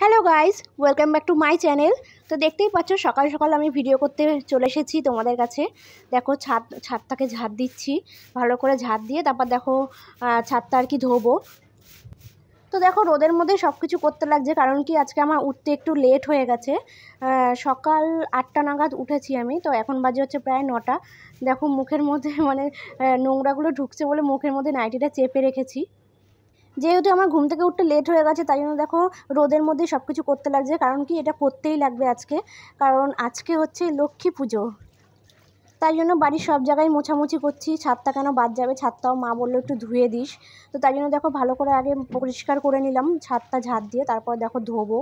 Hello guys, welcome back to my channel. তো দেখতেই পাচ্ছ সকাল সকাল আমি ভিডিও করতে চলে এসেছি তোমাদের কাছে। দেখো ছাদটাকে ঝাড় দিচ্ছি, ভালো করে ঝাড় দিয়ে তারপর দেখো ছাদটা আর কি ধোবো। তো দেখো রোদের মধ্যে সব কিছু করতে লাগছে, কারণ কি আজকে আমার উঠতে একটু লেট হয়ে গেছে। সকাল 8টা নাগাদ উঠেছি আমি, তো এখন বাজে হচ্ছে প্রায় 9টা। দেখো মুখের মধ্যে মানে নোংরাগুলো ঢুকছে বলে মুখের মধ্যে নাইটিটা চেপে রেখেছি। যেহেতু আমার ঘুম থেকে উঠতে লেট হয়ে গেছে, তাই জন্য দেখো রোদের মধ্যে সব কিছু করতে লাগছে, কারণ কি এটা করতেই লাগবে আজকে, কারণ আজকে হচ্ছে লক্ষ্মী পুজো। তাই জন্য বাড়ির সব জায়গায় মোছামুছি করছি। ছাদটা কেন বাদ যাবে, ছাদটাও মা বললো একটু ধুয়ে দিস। তো তাই জন্য দেখো ভালো করে আগে পরিষ্কার করে নিলাম ছাদটা ঝাড় দিয়ে, তারপর দেখো ধোবো।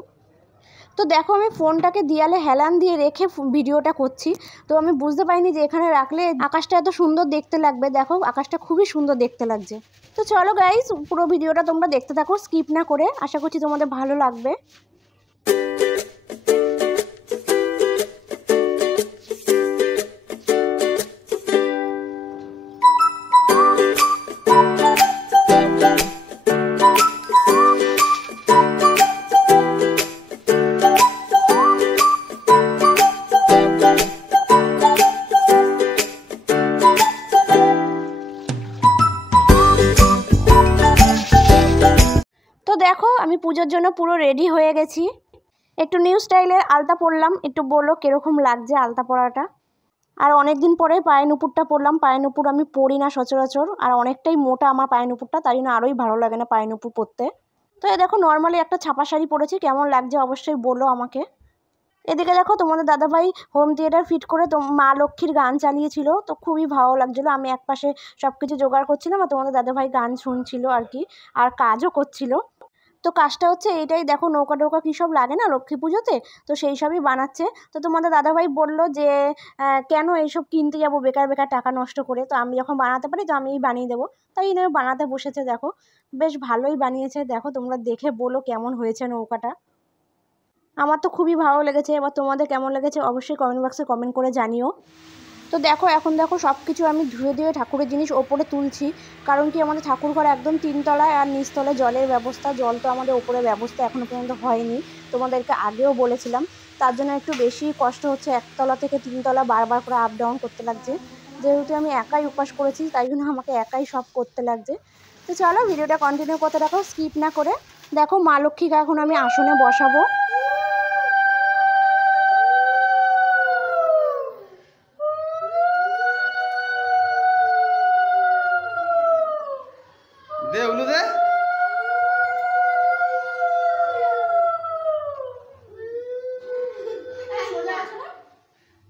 তো দেখো আমি ফোনটাকে দেয়ালে হেলান দিয়ে রেখে ভিডিওটা করছি। তো আমি বুঝতে পারিনি যে এখানে রাখলে আকাশটা এত সুন্দর দেখতে লাগবে। দেখো আকাশটা খুবই সুন্দর দেখতে লাগছে। তো চলো গাইস, পুরো ভিডিওটা তোমরা দেখতে থাকো স্কিপ না করে, আশা করছি তোমাদের ভালো লাগবে। দেখো আমি পুজোর জন্য পুরো রেডি হয়ে গেছি। একটু নিউ স্টাইলের আলতা পরলাম, একটু বলো কিরকম লাগছে আলতা পরাটা। আর অনেক দিন পরে পায়ে নুপুরটা পরলাম। পায়ে নুপুর আমি পরি না সচরাচর, আর অনেকটাই মোটা আমার পায়ে নুপুরটা, তাই জন্য আরোই ভালো লাগে না পায়ে নুপুর পরতে। তো এই দেখো নর্মালি একটা ছাপা শাড়ি পরেছি, কেমন লাগছে অবশ্যই বলো আমাকে। এদিকে দেখো তোমাদের দাদাভাই হোম থিয়েটার ফিট করে মা লক্ষ্মীর গান চালিয়েছিল, তো খুবই ভালো লাগছিলো। আমি একপাশে সব কিছু জোগাড় করছিলাম আর তোমাদের দাদাভাই গান শুনছিল আর কি, আর কাজও করছিল। তো কাজটা হচ্ছে এইটাই, দেখো নৌকা টৌকা কী সব লাগে না লক্ষ্মী পুজোতে, তো সেই সবই বানাচ্ছে। তো তোমাদের দাদাভাই বললো যে কেন এইসব কিনতে যাবো বেকার বেকার টাকা নষ্ট করে, তো আমি যখন বানাতে পারি তো আমিই বানিয়ে দেবো। তাই জন্য বানাতে বসেছে। দেখো বেশ ভালোই বানিয়েছে, দেখো তোমরা দেখে বলো কেমন হয়েছে নৌকাটা। আমার তো খুবই ভালো লেগেছে, এবার তোমাদের কেমন লেগেছে অবশ্যই কমেন্ট বক্সে কমেন্ট করে জানিও। তো দেখো এখন দেখো সব কিছু আমি ধুয়ে ধুয়ে ঠাকুরের জিনিস ওপরে তুলছি, কারণ কি আমাদের ঠাকুর ঘর একদম 3তলায়, আর নিচতলায় জলের ব্যবস্থা। জল তো আমাদের ওপরে ব্যবস্থা এখনও পর্যন্ত হয়নি, তোমাদেরকে আগেও বলেছিলাম। তার জন্য একটু বেশি কষ্ট হচ্ছে, 1তলা থেকে 3তলা বারবার করে আপ ডাউন করতে লাগছে। যেহেতু আমি একাই উপাস করেছি, তাই জন্য আমাকে একাই সব করতে লাগছে। তো চলো ভিডিওটা কন্টিনিউ করতে রাখো স্কিপ না করে। দেখো মা লক্ষ্মীকে এখন আমি আসনে বসাবো।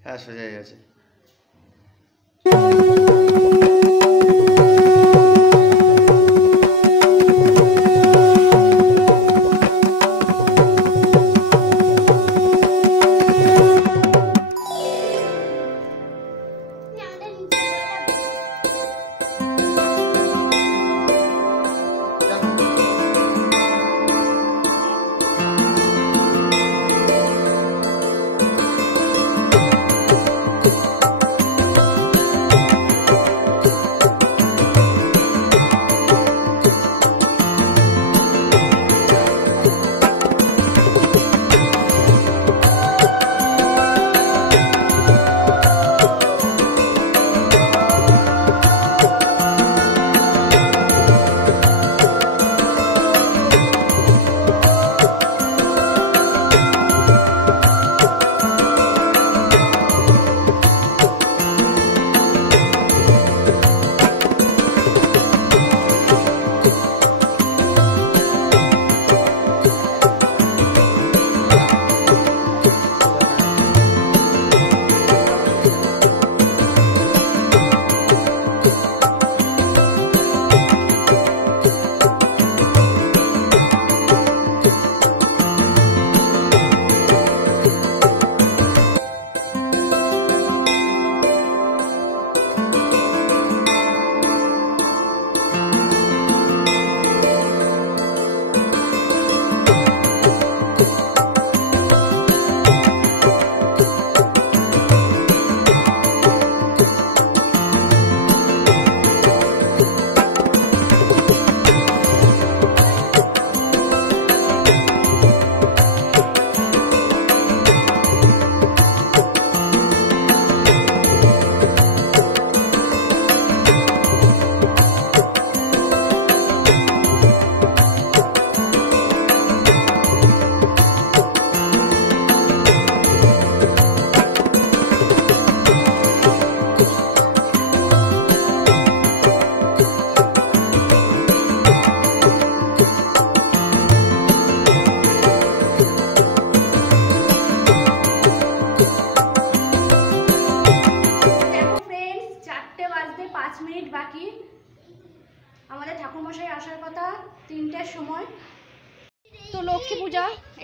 হ্যাঁ সোজাই আছে।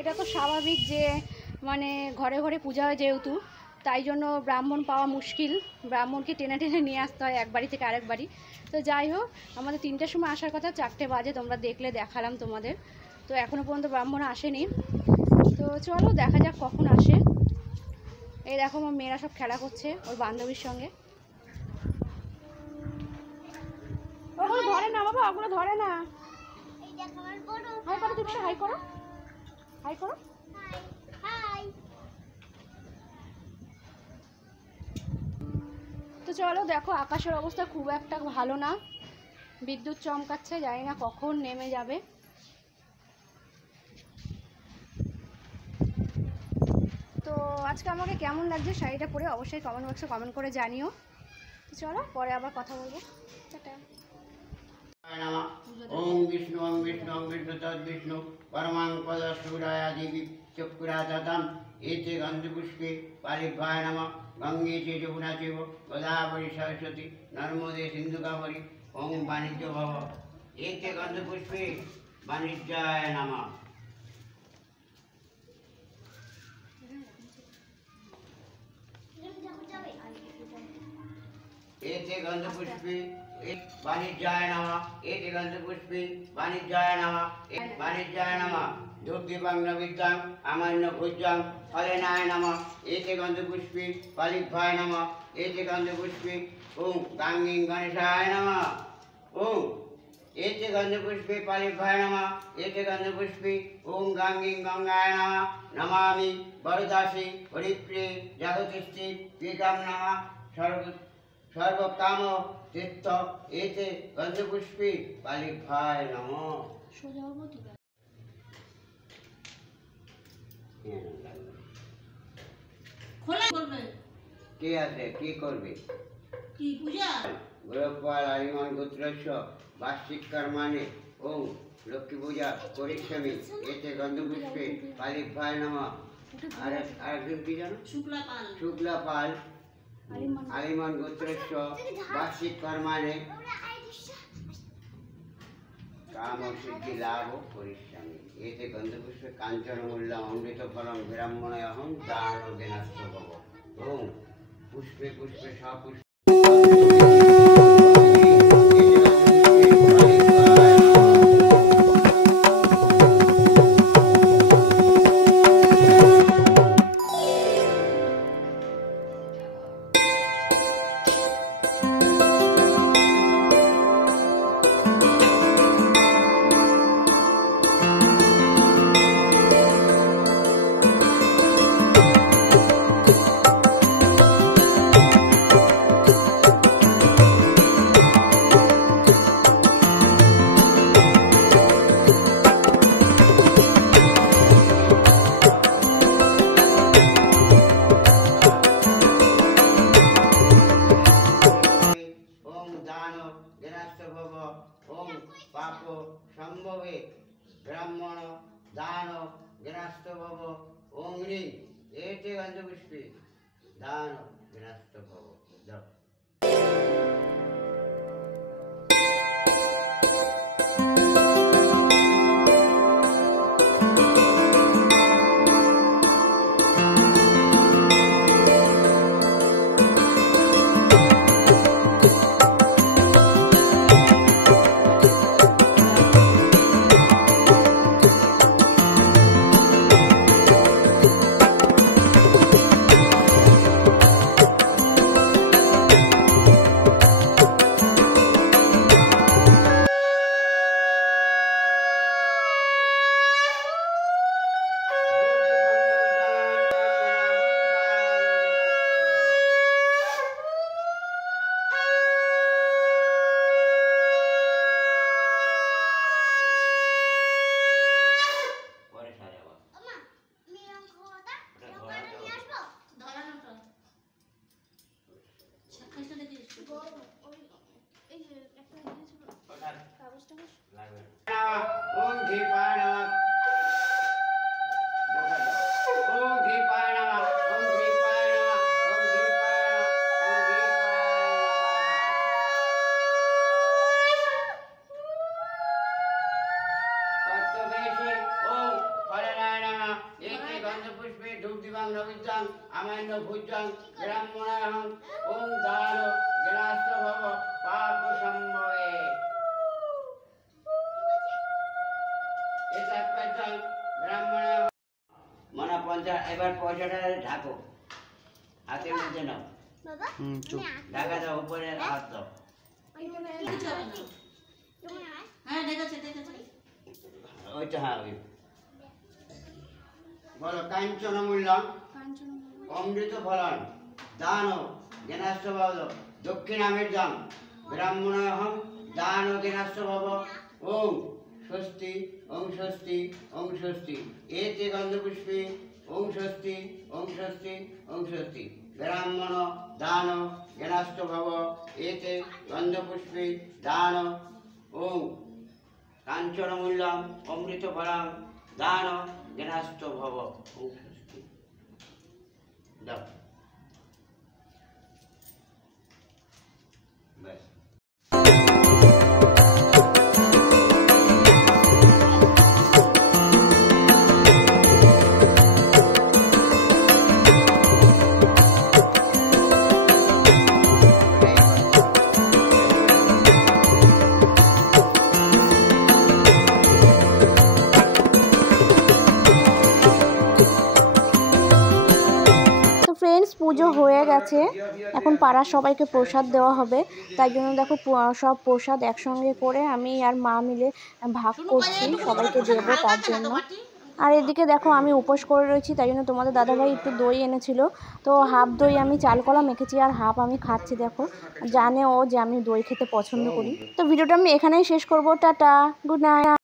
এটা তো স্বাভাবিক যে মানে ঘরে ঘরে পূজা হয় যেহেতু, তাই জন্য ব্রাহ্মণ পাওয়া মুশকিল, ব্রাহ্মণকে টেনে টেনে নিয়ে আসতে হয় এক বাড়ি থেকে আরেক বাড়ি। তো যাই হোক, আমাদের 3টার সময় আসার কথা, 4টে বাজে, তোমরা দেখলে দেখালাম তোমাদের। তো এখনও পর্যন্ত ব্রাহ্মণ আসেনি, তো চলো দেখা যাক কখন আসে। এই দেখো আমার মেয়েরা সব খেলা করছে ওর বান্ধবীর সঙ্গে। ওগুলো ধরে না বাবা, ওগুলো ধরে না। হাই করো, তুমি হাই করো, হাই করো। তো চলো দেখো, আকাশের অবস্থা খুব একটা ভালো না, বিদ্যুৎ চমকাচ্ছে, জানি না কখন নেমে যাবে। তো আজকে আমাকে কেমন লাগছে শাড়িটা পরে অবশ্যই কমেন্ট বক্সে কমেন্ট করে জানিও। তো চলো পরে আবার কথা বলবো, টাটা। ओम विष्णु तद विष्णु परमां पदसूराया देवी चक्रातम एते गंधपुष्पे पारिभाय नमः गंगे च यमुना चैव गोदावरी सरस्वती नर्मदे सिंधुकावरी ओम वाणिज्य भव एते गंधपुष्पे वाणिज्याय नमः। एते गंधपुष्पे वाणिज्याय नमः एते गंधपुष्पे वाणिज्याय नमः वाणिज्याय नमः दुर्दीपं नविद्यां अमान्य भोज्यां फलेनाय नमः एते गंधपुष्पे पालिभाय नमः एते गंधपुष्पे ओम गांगी गणेशाय नमः ओम एते गंधपुष्पे पालिभाय नमः एते गंधपुष्पे ओम गांगी गंगाय नमः नमामि वरदासी हरिप्रिये जगतिस्ति पीठं नमः सर्वकाम तीर्थ एते गंधपुष्पे पालिभाय नमः। কে আছে কি করবে কি পূজা গোপাল আলিমান গোত্রস্য বার্ষিক কর্মাণি ওম লক্ষ্মী পূজা করিষ্যামি এতে গন্ধপুষ্পে পালিভায় নমঃ। আরেকজন কি জানো? শুক্লা পাল আলিমান গোত্রস্য বার্ষিক কর্মাণি কাম সিদ্ধি লাভ করিষ্যামি এতে গন্ধপুষ্পে কাঞ্চন মূল্য অমৃত ফলম ব্রাহ্মণে অহং দান বিনাশ ভব ওম পুষ্পে পুষ্পে সপুষ্পে সম্ভবে ব্রাহ্মণ দান গ্রাস্ত ভব ওম রিং এতে গন্ধপুষ্পে দান গ্রাস্ত ভব। পঞ্চম নবিদ্যাং আমান্য ভূজ্যাং ব্রাহ্মণাহং ওং দান জ্ঞানাস্ত ভব পাপ সম্ভবে এসব পঞ্চম ব্রাহ্মণ মনে পঞ্চাশ। এবার পয়সাটা ঢাকো, হাতের মধ্যে নাও, ঢাকা দাও, উপরে হাত দাও। ওইটা হ্যাঁ ওই বলো। কাঞ্চন মূল্যম অমৃত ফলন দান জ্ঞানাস্ত ভব দক্ষিণামৃতম ব্রাহ্মণহং দান জ্ঞানাস্ত ভব ওং স্বস্তি ওং স্বস্তি ওং স্বস্তি এতে গন্ধপুষ্পে ওং স্বস্তি ওং স্বস্তি ওং স্বস্তি ব্রাহ্মণ দান জ্ঞানাস্ত ভব এতে গন্ধপুষ্পে দান ওং কাঞ্চন মূল্যম অমৃত ফলম দান জ্ঞানাস্ত ভব ওং স্বস্তি দাও ব্যাস। ফ্রেন্ডস, পুজো হয়ে গেছে, এখন পাড়ার সবাইকে প্রসাদ দেওয়া হবে। তাই জন্য দেখো সব প্রসাদ একসঙ্গে করে আমি আর মা মিলে ভাগ করছি, সবাইকে দেবো তার জন্য। আর এদিকে দেখো আমি উপোস করে রয়েছি, তাই জন্য তোমাদের দাদাভাই একটু দই এনেছিল, তো হাফ দই আমি চাল কলা মেখেছি আর হাফ আমি খাচ্ছি। দেখো জানে ও যে আমি দই খেতে পছন্দ করি। তো ভিডিওটা আমি এখানেই শেষ করবো। Tata, good night.